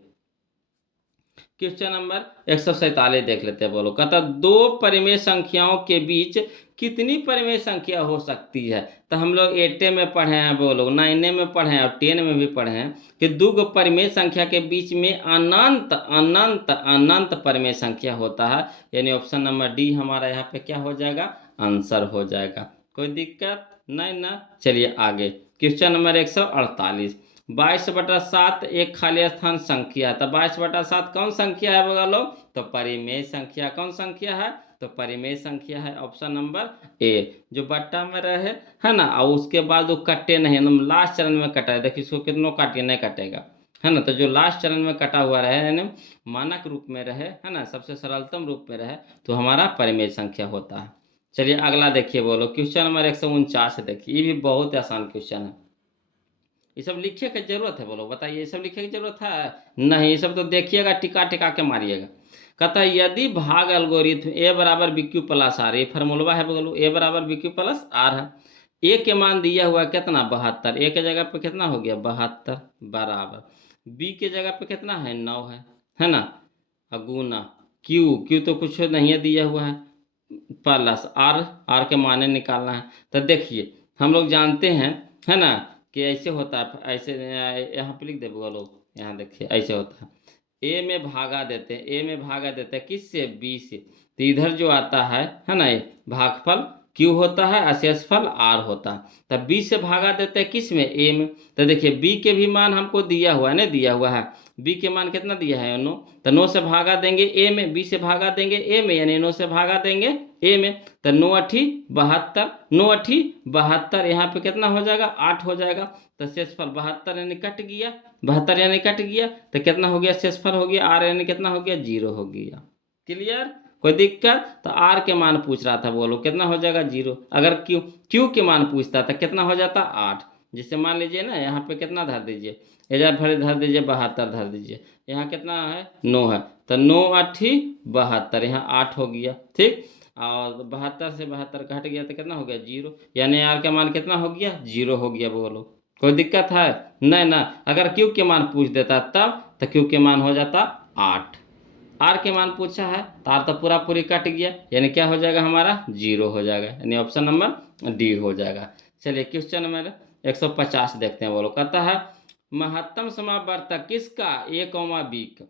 क्वेश्चन नंबर 147 देख लेते हैं, बोलो कहता 2 परिमेय संख्याओं के बीच कितनी परिमेय संख्या हो सकती है। तो हम लोग 8 में पढ़े हैं, बोलो 9 में पढ़े हैं और 10 में भी पढ़े हैं कि 2 परिमेय संख्या के बीच में अनंत अनंत अनंत परिमेय संख्या होता है, यानी ऑप्शन नंबर डी हमारा यहाँ पे क्या हो जाएगा, आंसर हो जाएगा, कोई दिक्कत नहीं ना। चलिए आगे क्वेश्चन नंबर 148, 22/7 एक खाली स्थान संख्या है। तो 22/7 कौन संख्या है बगा लो, तो परिमेय संख्या, कौन संख्या है, तो परिमेय संख्या है, ऑप्शन नंबर ए, जो बट्टा में रहे, है ना, और उसके बाद वो कटे नहीं, एकदम लास्ट चरण में कटा है, देखिए इसको कितनों काटिए नहीं कटेगा, है ना। तो जो लास्ट चरण में कटा हुआ रहे, यानी मानक रूप में रहे, है ना, सबसे सरलतम रूप में रहे, तो हमारा परिमेय संख्या होता है। चलिए अगला देखिए, बोलो क्वेश्चन नंबर 149 देखिए, ये भी बहुत आसान क्वेश्चन है। ये सब लिखने की जरूरत है, बोलो बताइए, ये सब लिखने की जरूरत है नहीं, ये सब तो देखिएगा, टिका टिका के मारिएगा। कहता है यदि भाग एल्गोरिथम ए बराबर बी क्यू प्लस आर, ये फार्मूला है, बोलो ए बराबर बी क्यू प्लस आर है। ए के मान दिया हुआ कितना 72, ए के जगह पे कितना हो गया 72, बराबर बी के जगह पे कितना है 9 है ना, अगुना क्यू, क्यू तो कुछ नहीं है दिया हुआ है, प्लस आर, आर के माने निकालना है। तो देखिए हम लोग जानते हैं, है ना, कि ऐसे होता है, ऐसे यहाँ पे लिख दे बोलो, यहाँ देखिए ऐसे होता है, ए में भागा देते हैं, ए में भागा देते हैं किससे, बी से, तो इधर जो आता है ना, ये भागफल क्यू होता है, अशेषफल आर होता है। तब बी से भागा देते हैं किस में, ए में। तो देखिए बी के भी मान हमको दिया हुआ है ना, दिया हुआ है, बी के मान कितना दिया है, 9। तो 9 से भागा देंगे ए में, बी से भागा देंगे ए में, यानी 9 से भागा देंगे ए में। तो 9 अठी 72, 9 अठी 72, यहाँ पे कितना हो जाएगा, 8 हो जाएगा। तो शेषफल 72 यानी कट गया, 72 यानी कट गया, तो कितना हो गया, शेषफल हो गया आर यानी कितना हो गया, 0 हो गया। क्लियर, कोई दिक्कत। तो आर के मान पूछ रहा था, बोलो कितना हो जाएगा, 0। अगर क्यू, क्यू के मान पूछता था कितना हो जाता, 8। जिससे मान लीजिए ना, यहाँ पे कितना धर दीजिए, इधर भरे धर दीजिए 72 धर दीजिए, यहाँ कितना है, 9 है, तो 9 अठी 72, यहाँ 8 हो गया, ठीक। और 72 से 72 कट गया तो कितना हो गया, 0, यानी आर का मान कितना हो गया, 0 हो गया। बोलो कोई दिक्कत है, नहीं ना। अगर क्यू के मान पूछ देता तब, तो क्यू के मान हो जाता 8। आर के मान पूछा है तो आर तो पूरा पूरी कट गया, यानी क्या हो जाएगा हमारा, 0 हो जाएगा, यानी ऑप्शन नंबर डी हो जाएगा। चलिए क्वेश्चन नंबर 150 देखते हैं। बोलो कहता है महत्तम समावर्तक किसका, ए कॉमा बी का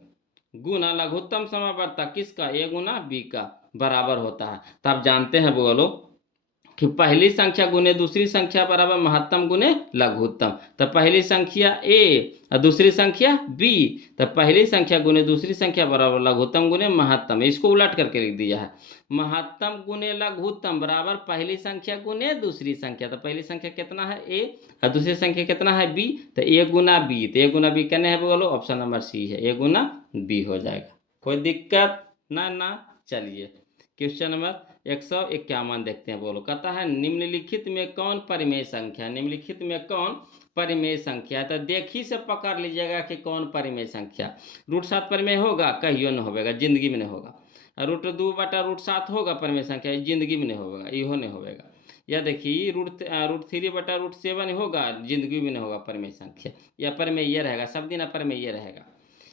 गुना लघुत्तम समावर्तक किसका, ए गुना बी का बराबर होता है। तो आप जानते हैं बोलो कि पहली संख्या गुने दूसरी संख्या बराबर महत्तम गुने लघुत्तम। तो पहली संख्या ए और दूसरी संख्या बी, तो पहली संख्या गुने दूसरी संख्या बराबर लघुत्तम गुने महत्तम, इसको उलट करके लिख दिया है, महत्तम गुने लघुत्तम बराबर पहली संख्या गुने दूसरी संख्या। तो पहली संख्या कितना है, ए, और दूसरी संख्या कितना है, बी, तो ए गुना बी, तो ए गुना बी करने है, बोलो ऑप्शन नंबर सी है, ए गुना बी हो जाएगा। कोई दिक्कत ना ना। चलिए क्वेश्चन नंबर 151 देखते हैं। बोलो कहता है निम्नलिखित में कौन परिमेय संख्या, निम्नलिखित में कौन परिमेय संख्या है। तो देखी से पकड़ लीजिएगा कि कौन परिमेय संख्या। √7 परिमेय होगा, कहियो न होगा, जिंदगी में नहीं होगा। √2/√7 होगा परिमेय संख्या, जिंदगी में नहीं होगा, इहो नहीं होगा। या देखिए √3/√7 होगा, जिंदगी में नहीं होगा परिमेय संख्या, या परिमेय रहेगा, सब दिन परिमेय रहेगा।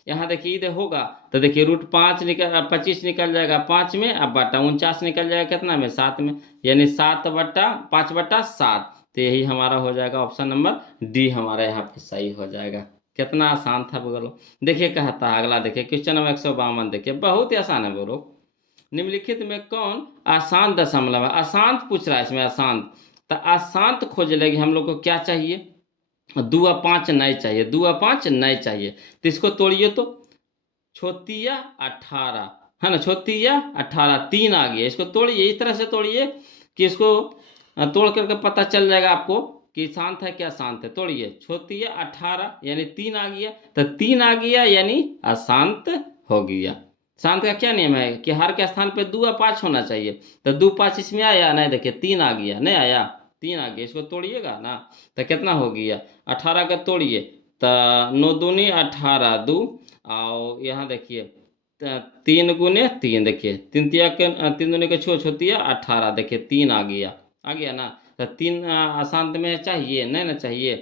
यहाँ देखिए इधर होगा, तो देखिए √5 निकल 25 निकल जाएगा 5 में, अब बटा 49 निकल जाएगा कितना में, 7 में, यानी 7/5/7। तो यही हमारा हो जाएगा ऑप्शन नंबर डी, हमारा यहाँ पे सही हो जाएगा। कितना आसान था बोलो। देखिए कहता है अगला, देखिए क्वेश्चन नंबर 152, देखिए बहुत ही आसान है। बोलो निम्नलिखित में कौन अशांत दशमलव है, अशांत पूछ रहा है इसमें, अशांत। तो अशांत खोज लेगी हम लोग को क्या चाहिए, 2 और 5 नए चाहिए, 2 और 5 नए चाहिए। तो इसको तोड़िए, तो छोतिया 18 है ना, छोतिया 18 3 आ गया, इसको तोड़िए, इस तरह से तोड़िए कि इसको तोड़ करके पता चल जाएगा आपको कि शांत है क्या शांत है। तोड़िए, छोतिया 18 यानी 3 आ गया, तो 3 आ गया यानी अशांत हो गया। शांत का क्या नियम है कि हर के स्थान पे 2 और 5 होना चाहिए। तो 2 5 इसमें आया नहीं, देखिए 3 आ गया, नहीं आया, 3 आ गया, इसको तोड़िएगा ना, तो कितना हो गया, 18 का तोड़िए, तो 9 दूनी 18, 2, और यहाँ देखिए 3 गुने 3, देखिए 3 तिया के 3 दूनी के छोतिया 18, देखिए 3 आ गया, आ गया ना। तो 3 अशांत में चाहिए, नहीं ना चाहिए,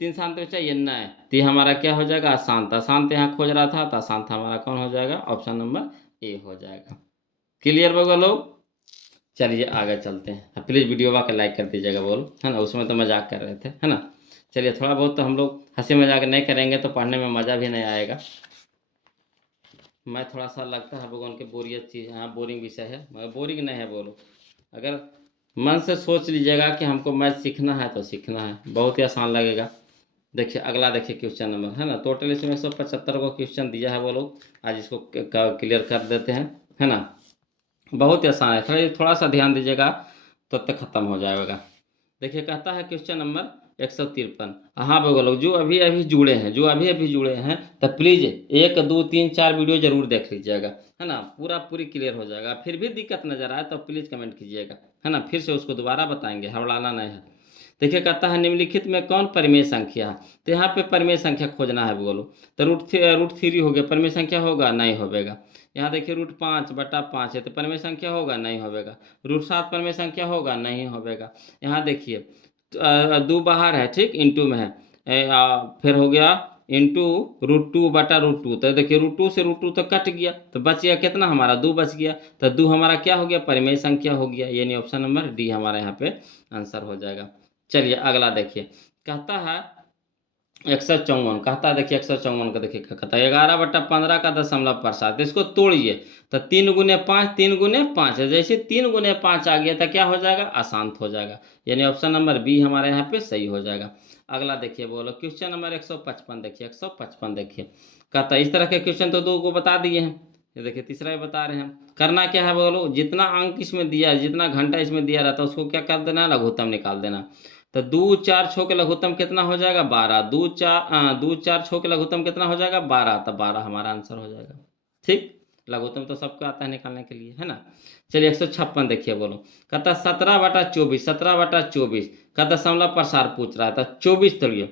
3 शांत में चाहिए नहीं, तो ये हमारा क्या हो जाएगा, अशांत। अशांत यहाँ खोज रहा था, तो अशांत हमारा कौन हो जाएगा, ऑप्शन नंबर ए हो जाएगा। क्लियर बगल लोग। चलिए आगे चलते हैं, प्लीज़ वीडियो का लाइक कर दीजिएगा, बोल है ना, उसमें तो मजाक कर रहे थे, है ना। चलिए थोड़ा बहुत तो हम लोग हंसी मजाक नहीं करेंगे तो पढ़ने में मज़ा भी नहीं आएगा। मैं थोड़ा सा लगता है भगवान के बोरियत चीज़, हाँ बोरिंग विषय है, मगर बोरिंग नहीं है। बोलो अगर मन से सोच लीजिएगा कि हमको मैथ सीखना है तो सीखना है, बहुत ही आसान लगेगा। देखिए अगला, देखिए क्वेश्चन नंबर, है ना, टोटल इसमें 175 को क्वेश्चन दिया है। बोलो आज इसको क्लियर कर देते हैं, है ना, बहुत ही आसान है, थोड़ा सा ध्यान दीजिएगा तो तक खत्म हो जाएगा। देखिए कहता है क्वेश्चन नंबर 153, हाँ बोलो जो अभी अभी जुड़े हैं, जो अभी अभी जुड़े हैं, तो प्लीज़ 1 2 3 4 वीडियो जरूर देख लीजिएगा, है ना, पूरी क्लियर हो जाएगा। फिर भी दिक्कत नजर आए तो प्लीज़ कमेंट कीजिएगा, है ना, फिर से उसको दोबारा बताएंगे, हड़लाना नहीं है। देखिए कहता है निम्नलिखित में कौन परिमेय संख्या है। तो यहाँ पे परिमेय संख्या खोजना है। बोलो तो √3 हो गया, परिमेय संख्या होगा नहीं होगा। यहाँ देखिए √5/5 है, तो परिमेय संख्या होगा नहीं होगा। √7 परिमेय संख्या होगा नहीं होगा। यहाँ देखिए 2 बाहर है, ठीक, इंटू में है, फिर हो गया इंटू √2/√2। तो देखिए √2 से √2 तो कट गया, तो बच गया कितना हमारा 2 बच गया। तो 2 हमारा क्या हो गया, परिमेय संख्या हो गया, यानी ऑप्शन नंबर डी हमारा यहाँ पे आंसर हो जाएगा। चलिए अगला देखिए, कहता है 154, कहता है देखिए 154 का देखिए क्या कहता है, 11/15 का दशमलव प्रसाद, इसको तोड़िए। तो 3 गुने 5, 3 गुने 5 है, जैसे 3 गुने 5 आ गया तो क्या हो जाएगा, अशांत हो जाएगा, यानी ऑप्शन नंबर बी हमारे यहाँ पे सही हो जाएगा। अगला देखिए बोलो क्वेश्चन नंबर 155 देखिए, 155 देखिए, कहता है इस तरह के क्वेश्चन तो 2 को बता दिए हैं, ये देखिए तीसरा ही बता रहे हैं। करना क्या है बोलो, जितना अंक इसमें दिया है, जितना घंटा इसमें दिया रहता है उसको क्या कर देना है, लघुत्तम निकाल देना। तो 2 4 6 के लघुत्तम कितना हो जाएगा, 12। 2 4 6 के लघुत्तम कितना हो जाएगा, 12। तो 12 हमारा आंसर हो जाएगा। ठीक, लघुत्तम तो सबको आता है निकालने के लिए, है ना। चलिए 156 देखिए बोलो, कहता 17/24, 17/24 का दशमलव प्रसार पूछ रहा था, 24 तोड़िए।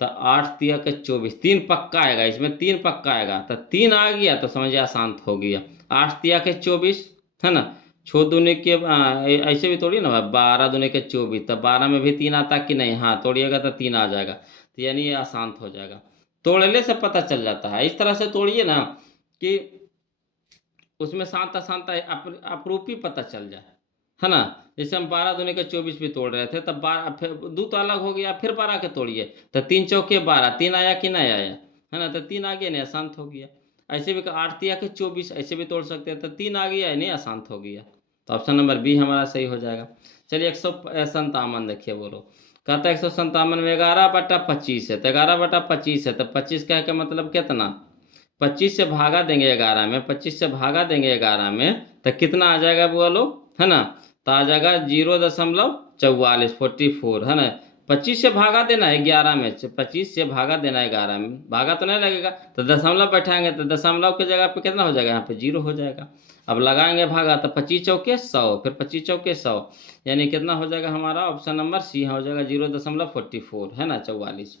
तो 8 तिया के 24, 3 पक्का आएगा, इसमें 3 पक्का आएगा, तो 3 आ गया तो समझिए अशांत हो गया। 8 तिया के 24, है ना, 6 दूने के ऐसे भी तोड़िए ना, 12 दूने के 24, तो 12 में भी 3 आता कि नहीं, हाँ तोड़िएगा तो 3 आ जाएगा, तो यानी ये अशांत हो जाएगा। तोड़ने से पता चल जाता है, इस तरह से तोड़िए ना कि उसमें शांत अशांत अपरूपी पता चल जाए, है ना। जैसे हम 12 दूने के 24 भी तोड़ रहे थे, तब 12 फिर 2 तो अलग हो गया, फिर 12 के तोड़िए, तो 3 चौके 12, 3 आया कि नहीं आया, है ना, तो 3 आ गया नहीं, अशांत हो गया। ऐसे भी 8 तिया के 24 ऐसे भी तोड़ सकते हैं, तो 3 आ गया नहीं, अशांत हो गया, तो ऑप्शन नंबर बी हमारा सही हो जाएगा। चलिए 157 देखिए बोलो, कहता है 157 में 11/25 है, तो 11/25 है, तो 25 का मतलब कितना, 25 से भागा देंगे 11 में, 25 से भागा देंगे 11 में, तो कितना आ जाएगा बोलो, है ना, तो आ जाएगा 0.44, 44, है ना। 25 से भागा देना है 11 में, 25 से भागा देना है 11 में, भागा तो नहीं लगेगा, तो दशमलव बैठाएंगे, तो दशमलव की जगह पे कितना हो जाएगा, यहाँ पे 0 हो जाएगा। अब लगाएंगे भागा, तो 25 चौके 100, फिर 25 चौके 100, यानी कितना हो जाएगा हमारा, ऑप्शन नंबर सी हो जाएगा 0.44, है ना, 44।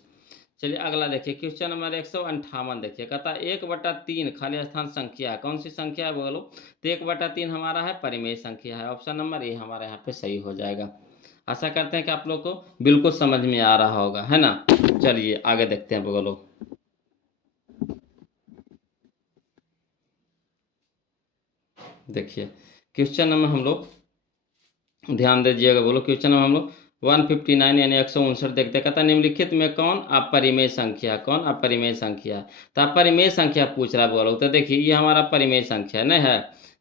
चलिए अगला देखिए, क्वेश्चन नंबर 158 देखिए, कहता है 1/3 खाली स्थान संख्या है, कौन सी संख्या है बोलो। तो 1/3 हमारा है परिमेय संख्या है, ऑप्शन नंबर ए हमारे यहाँ पे सही हो जाएगा। आशा करते हैं कि आप लोग को बिल्कुल समझ में आ रहा होगा, है ना। चलिए आगे देखते हैं बोलो, देखिए क्वेश्चन नंबर हम लोग ध्यान दीजिएगा बोलो, क्वेश्चन नंबर हम लोग 159 यानी 159 देखते, कहता निम्नलिखित में कौन अपरिमेय संख्या, कौन अपरिमेय संख्या। तो अपरिमेय संख्या पूछ रहा है बोलो, तो देखिए ये हमारा परिमेय संख्या नहीं है,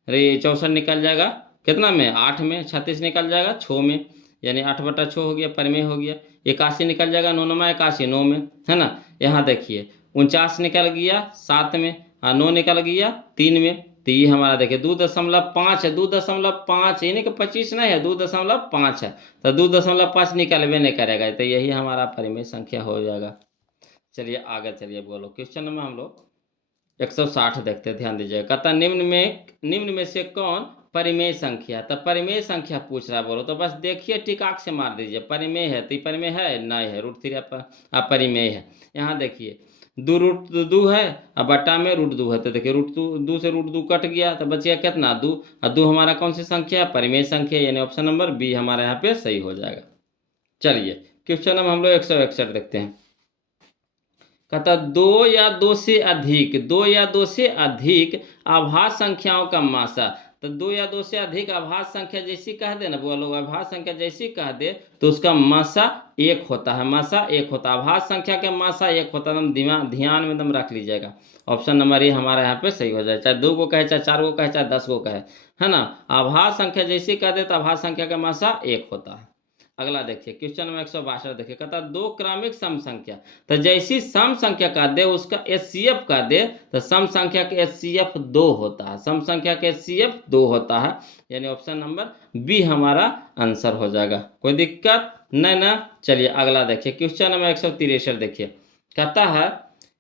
अरे 64 निकल जाएगा कितना में, 8 में, 36 निकल जाएगा 6 में, यानी 8/6 हो गया, परिमेय हो गया। 81 निकल जाएगा 9 81, 9 में, है ना। यहाँ देखिए 49 निकल गया 7 में, 9 निकल गया 3 में, तो ये हमारा देखिए 2.5 है, 2.5 यानी कि 25 नहीं है, 2.5 है, तो 2.5 निकलवे नहीं करेगा, तो यही हमारा परिमेय संख्या हो जाएगा। चलिए आगे चलिए बोलो, क्वेश्चन नंबर हम लोग 160 देखते हैं, ध्यान दीजिएगा, कहता निम्न में से कौन परिमेय संख्या, तो परिमेय संख्या पूछ रहा है बोलो, तो बस देखिए टिकाक से मार दीजिए, परिमेय है तो परिमेय है नहीं है, √3 अपरिमेय है। यहाँ देखिए 2√2 है, अब बट्टा में √2 है, तो देखिए √2 से √2 कट गया, तो बच गया कितना 2, और 2 हमारा कौन सी संख्या है, परिमेय संख्या, यानी ऑप्शन नंबर बी हमारे यहाँ पे सही हो जाएगा। चलिए क्वेश्चन नंबर हम लोग 161 देखते हैं, कहता 2 या 2 से अधिक, 2 या 2 से अधिक आभास संख्याओं का मासा। तो 2 या 2 से अधिक आभास संख्या जैसी कह दे ना वो लोग, आभास संख्या जैसी कह दे तो उसका मासा 1 होता है, मासा 1 होता है, आभास संख्या के मासा 1 होता है, एकदम ध्यान में एकदम रख लीजिएगा। ऑप्शन नंबर ए हमारे यहाँ पे सही हो जाए, चाहे 2 को कहे, चाहे 4 को कहे, चाहे 10 को कहे, है ना। आभास संख्या जैसी कह दे तो आभास संख्या का मासा 1 होता है। अगला देखिए क्वेश्चन नंबर 162 देखिए, कहता 2 क्रमिक सम संख्या, तो जैसी सम संख्या का दे उसका HCF का दे, तो सम संख्या के HCF 2 होता है, सम संख्या के HCF 2 होता है, यानी ऑप्शन नंबर बी हमारा आंसर हो जाएगा। कोई दिक्कत नहीं ना। चलिए अगला देखिए क्वेश्चन नंबर 163 देखिए, कहता है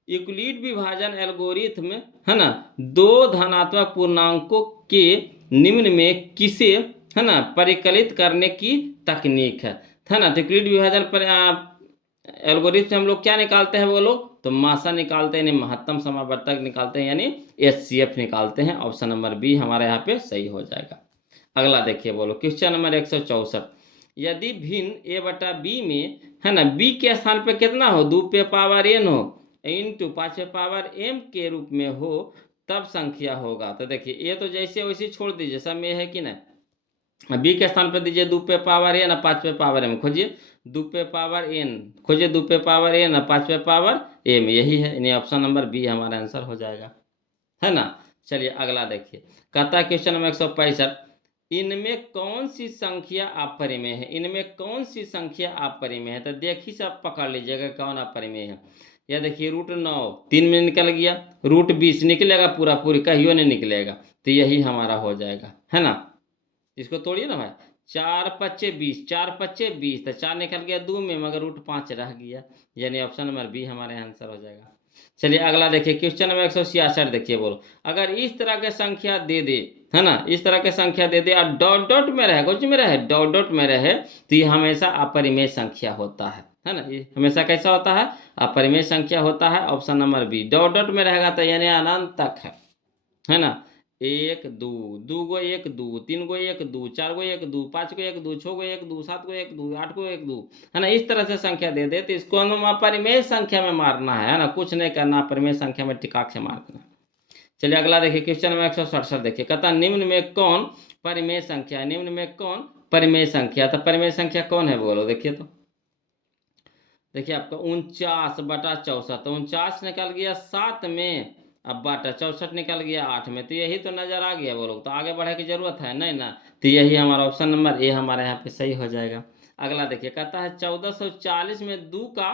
यूक्लिड विभाजन एल्गोरिथम, है ना, 2 धनात्मक पूर्णांकों के निम्न में किसे, है ना, परिकलित करने की तकनीक है ना। तो यूक्लिड विभाजन पर एल्गोरिथम से हम लोग क्या निकालते हैं बोलो, तो मासा निकालते हैं, यानी महत्तम समावर्तक निकालते हैं, यानी HCF निकालते हैं, ऑप्शन नंबर बी हमारे यहाँ पे सही हो जाएगा। अगला देखिए बोलो क्वेश्चन नंबर 164, यदि भिन्न A/B में, है ना, B के स्थान पे कितना हो, 2 पे पावर n हो, इंटू 5वें पावर m के रूप में हो तब संख्या होगा। तो देखिए ये तो जैसे वैसे छोड़ दीजिए, सब में है कि नहीं। बी के स्थान पर दीजिए 2 पे पावर n और 5वें पावर m, खोजिए 2 पे पावर n, खोजिए 2 पे पावर n और 5वें पावर m, यही है, यानी ऑप्शन नंबर बी हमारा आंसर हो जाएगा, है ना। चलिए अगला देखिए, कहता है क्वेश्चन नंबर 165, इनमें कौन सी संख्या अपरिमेय है, इनमें कौन सी संख्या अपरिमेय है। तो देखिए सब पकड़ लीजिएगा कौन अपरिमेय है। या देखिए √9 3 में निकल गया, √20 निकलेगा पूरा पूरी, कहियो नहीं निकलेगा, तो यही हमारा हो जाएगा, है ना। इसको तोड़िए ना भाई, 4 पच्चे 20, 4 पच्चे 20, तो 4 निकल गया 2 में, मगर √5 रह गया, यानी ऑप्शन नंबर बी हमारे आंसर हो जाएगा। चलिए अगला देखिए, क्वेश्चन नंबर 166 देखिए, बोलो अगर इस तरह के संख्या दे दे, है ना, इस तरह के संख्या दे दे और डॉट डॉट में रहे, कुछ में रहे, डॉट डॉट में रहे, तो ये हमेशा अपरिमेय संख्या होता है ना। ये हमेशा कैसा होता है, अपरिमेय संख्या होता है, option number B. Dot dot में रहेगा तो यानी अनंत तक है ना। 1 2, 2 गो 1 2, 3 गो 1 2, 4 गो 1 2, 5 गो 1 2, 6 गो 1 2, 7 गो 1 2, 8 गो 1 2, है ना। इस तरह से संख्या दे दे तो इसको हम अपरिमेय संख्या में मारना है ना, कुछ नहीं करना, अपरिमेय संख्या में टिका के मारना। चलिए अगला देखिए, क्वेश्चन नंबर 167 देखिए, कहता निम्न में कौन परिमेय संख्या है, निम्न में कौन परिमेय संख्या। तो परिमेय संख्या कौन है बोलो, देखिए तो देखिए आपका 49/64, तो 49 निकल गया 7 में, अब बटा 64 निकल गया 8 में, तो यही तो नजर आ गया बोलो, तो आगे बढ़े की जरूरत है नहीं ना। तो यही हमारा ऑप्शन नंबर ए हमारे यहाँ पे सही हो जाएगा। अगला देखिए, कहता है 1440 में 2 का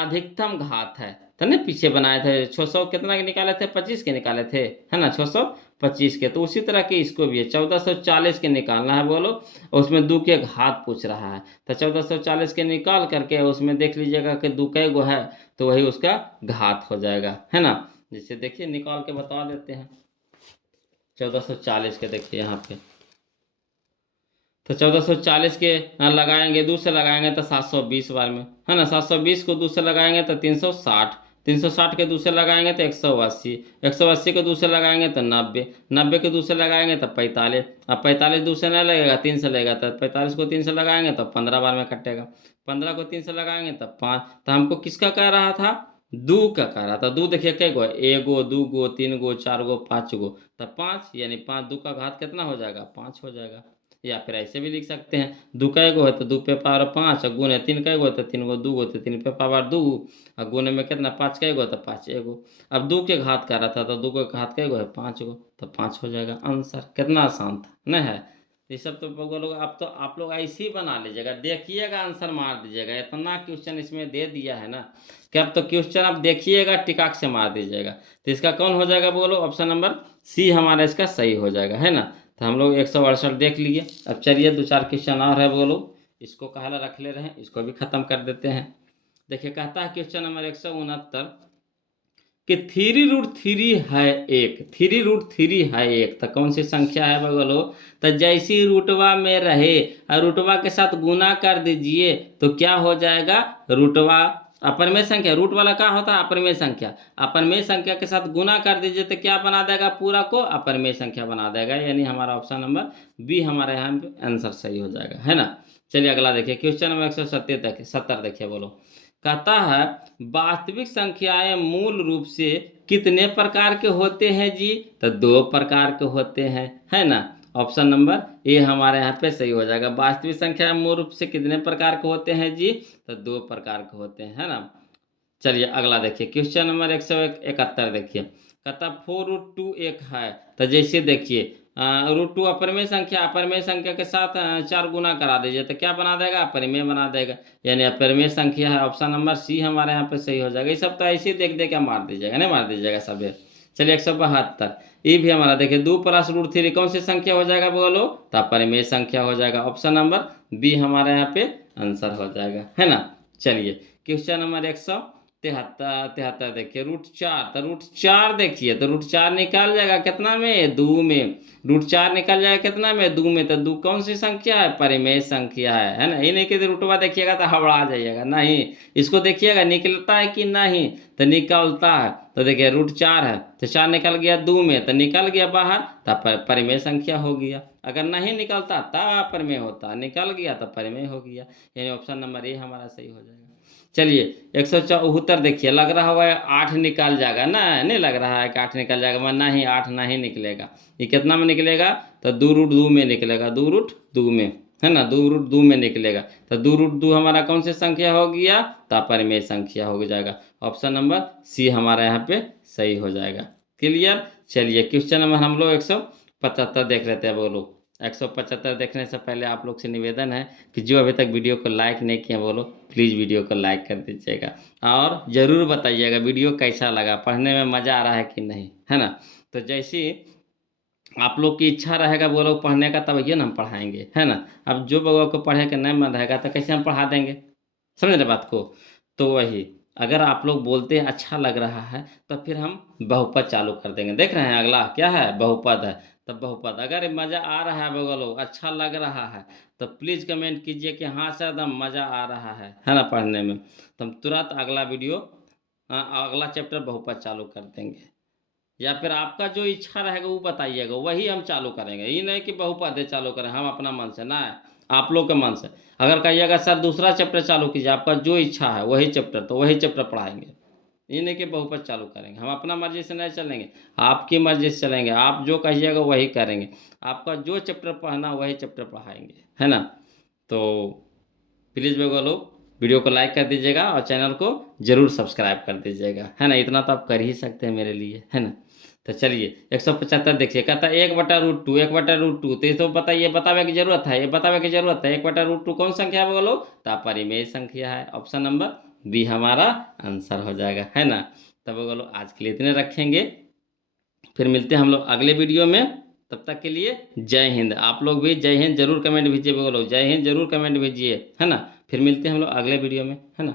अधिकतम घात है, तो नहीं पीछे बनाए थे 600 कितना के निकाले थे, 25 के निकाले थे, है ना, 625 के। तो उसी तरह के इसको भी है 1440 के निकालना है बोलो, उसमें 2 के घात पूछ रहा है, तो 1440 के निकाल करके उसमें देख लीजिएगा कि 2 कै गो है, तो वही उसका घात हो जाएगा, है ना। जैसे देखिए निकाल के बता देते हैं, 1440 के देखिए यहाँ पे, तो 1440 के लगाएंगे 2 से लगाएंगे तो 720 बार में, है ना। 720 को 2 से लगाएंगे तो 360, 360 के 2 से लगाएंगे तो 180, 180 के 2 से लगाएंगे तो 90, 90 के 2 से लगाएंगे तो 45, अब 45 2 से नहीं लगेगा 3 से लगेगा, तो 45 को 3 से लगाएंगे तो 15 बार में कटेगा, 15 को 3 से लगाएंगे तो 5। तो हमको किसका कह रहा था, 2 का कह रहा था। 2 देखिए कै गो है, 1 गो 2 गो 3 गो 4 गो 5 गो, तो 5, यानी 5 2 का घात कितना हो जाएगा, 5 हो जाएगा। या फिर ऐसे भी लिख सकते हैं, 2 कै गो है तो 2 पे पावर 5, और गुण है 3 कै गो है तो 3 गो 2 गो, तो 3 पे पावर 2, और गुण में कितना 5 कै गो तो 5 एगो। अब 2 के घात कर रहा था तो 2 के घात कै गो है 5 गो, तो 5 हो जाएगा आंसर। कितना आसान था नहीं है। ये सब तो लोग आप लोग ऐसे ही बना लीजिएगा, देखिएगा आंसर मार दीजिएगा, इतना क्वेश्चन इसमें दे दिया है ना कि अब तो क्वेश्चन आप देखिएगा टिकाक से मार दीजिएगा। तो इसका कौन हो जाएगा बोलो, ऑप्शन नंबर सी हमारा इसका सही हो जाएगा, है ना। तो हम लोग 168 देख लिए। अब चलिए 2-4 क्वेश्चन और है बोलो, इसको कहला रख ले रहे हैं, इसको भी खत्म कर देते हैं। देखिए कहता है क्वेश्चन नंबर 169 कि 3√3 है 1, 3√3 है 1, तो कौन सी संख्या है बोलो। तो जैसी रूटवा में रहे और रूटवा के साथ गुना कर दीजिए तो क्या हो जाएगा, रूटवा अपरिमेय संख्या, रूट वाला क्या होता है अपरिमेय संख्या, अपरिमेय संख्या के साथ गुना कर दीजिए तो क्या बना देगा, पूरा को अपरिमेय संख्या बना देगा, यानी हमारा ऑप्शन नंबर बी हमारे यहाँ पे आंसर सही हो जाएगा, है ना। चलिए अगला देखिए, क्वेश्चन नंबर 170 देखिए, बोलो कहता है वास्तविक संख्याएं मूल रूप से कितने प्रकार के होते हैं जी। तो 2 प्रकार के होते हैं, है ना। ऑप्शन नंबर ए हमारे यहाँ पे सही हो जाएगा। वास्तविक संख्या मूल रूप से कितने प्रकार के होते हैं जी, तो 2 प्रकार के होते हैं, है ना। चलिए अगला देखिए, क्वेश्चन नंबर 171 देखिए, कहता 4√2 एक है, तो जैसे देखिए √2 अपरिमेय संख्या, अपरिमेय संख्या के साथ 4 गुना करा दीजिए तो क्या बना देगा, अपरिमेय बना देगा, यानी अपरिमेय संख्या है, ऑप्शन नंबर सी हमारे यहाँ पे सही हो जाएगा। ये सब तो ऐसे ही देख दे क्या मार दीजिएगा, नहीं मार दीजिएगा सब। चलिए 172 ये भी हमारा देखिए 2 + √3 कौन सी संख्या हो जाएगा बोलो, तो अपरिमेय संख्या हो जाएगा, ऑप्शन नंबर बी हमारे यहाँ पे आंसर हो जाएगा, है ना। चलिए क्वेश्चन नंबर 173 देखिए √4, तो √4 देखिए, तो √4 निकाल जाएगा कितना में, 2 में, √4 निकल जाएगा कितना में, 2 में, तो 2 कौन सी संख्या है, परिमेय संख्या है ना। ये नहीं कि रूटवा देखिएगा तो हबड़ा जाइएगा, नहीं, इसको देखिएगा निकलता है कि नहीं, तो निकलता है। तो देखिए √4 है तो 4 निकल गया 2 में, तो निकल गया बाहर, तब परिमेय संख्या हो गया। अगर नहीं निकलता तब अपरिमेय होता, निकल गया तो परिमेय हो गया, यानी ऑप्शन नंबर ए हमारा सही हो जाएगा। चलिए 174 देखिए, लग रहा हुआ है 8 निकाल जाएगा ना, नहीं लग रहा है कि 8 निकाल जाएगा, वरना ही 8 नहीं निकलेगा। ये कितना में निकलेगा, तो 2√2 में निकलेगा, 2√2 में, है ना, 2√2 में निकलेगा। तो 2√2 हमारा कौन सी संख्या हो गया, तो अपरिमेय संख्या हो जाएगा। ऑप्शन नंबर सी हमारा यहाँ पे सही हो जाएगा। क्लियर। चलिए क्वेश्चन नंबर हम लोग 175 देख लेते हैं। बोलो 175 देखने से पहले आप लोग से निवेदन है कि जो अभी तक वीडियो को लाइक नहीं किया, बोलो प्लीज़ वीडियो को लाइक कर दीजिएगा और ज़रूर बताइएगा वीडियो कैसा लगा, पढ़ने में मज़ा आ रहा है कि नहीं, है ना। तो जैसे आप लोग की इच्छा रहेगा वो लोग पढ़ने का, तब ये ना हम पढ़ाएंगे, है ना। अब जो बगवा को पढ़े के नहीं मन रहेगा तो कैसे हम पढ़ा देंगे, समझ रहे बात को। तो वही, अगर आप लोग बोलते हैं अच्छा लग रहा है तो फिर हम बहुपद चालू कर देंगे। देख रहे हैं अगला क्या है, बहुपद है। तो बहुपद अगर मज़ा आ रहा है बगवा लोग, अच्छा लग रहा है, तो प्लीज़ कमेंट कीजिए कि हाँ सर एकदम मज़ा आ रहा है ना पढ़ने में। तो हम तुरंत अगला वीडियो, अगला चैप्टर बहुपद चालू कर देंगे। या फिर आपका जो इच्छा रहेगा वो बताइएगा, वही हम चालू करेंगे। ये नहीं कि बहुपद चालू करें हम अपना मन से, ना है आप लोग के मन से। अगर कहिएगा सर दूसरा चैप्टर चालू कीजिए, आपका जो इच्छा है वही चैप्टर, तो वही चैप्टर पढ़ाएंगे। ये नहीं कि बहुपद चालू करेंगे, हम अपना मर्जी से नहीं चलेंगे, आपकी मर्जी से चलेंगे। आप जो कहिएगा वही करेंगे, आपका जो चैप्टर पढ़ना वही चैप्टर पढ़ाएंगे, है ना। तो प्लीज़ बेगो लोग वीडियो को लाइक कर दीजिएगा और चैनल को जरूर सब्सक्राइब कर दीजिएगा, है ना। इतना तो आप कर ही सकते हैं मेरे लिए, है ना। तो चलिए 175 देखिए, कहता है 1/√2, 1/√2। तो ये तो बताइए, बतावे की जरूरत है, ये बतावे की जरूरत है। 1/√2 कौन संख्या है बोलो, तो अपरिमेय संख्या है। ऑप्शन नंबर बी हमारा आंसर हो जाएगा, है ना। तब बोलो आज के लिए इतने रखेंगे, फिर मिलते हैं हम लोग अगले वीडियो में। तब तक के लिए जय हिंद। आप लोग भी जय हिंद जरूर कमेंट भेजिए, बोलो जय हिंद जरूर कमेंट भेजिए, है ना। फिर मिलते हैं हम लोग अगले वीडियो में, है ना।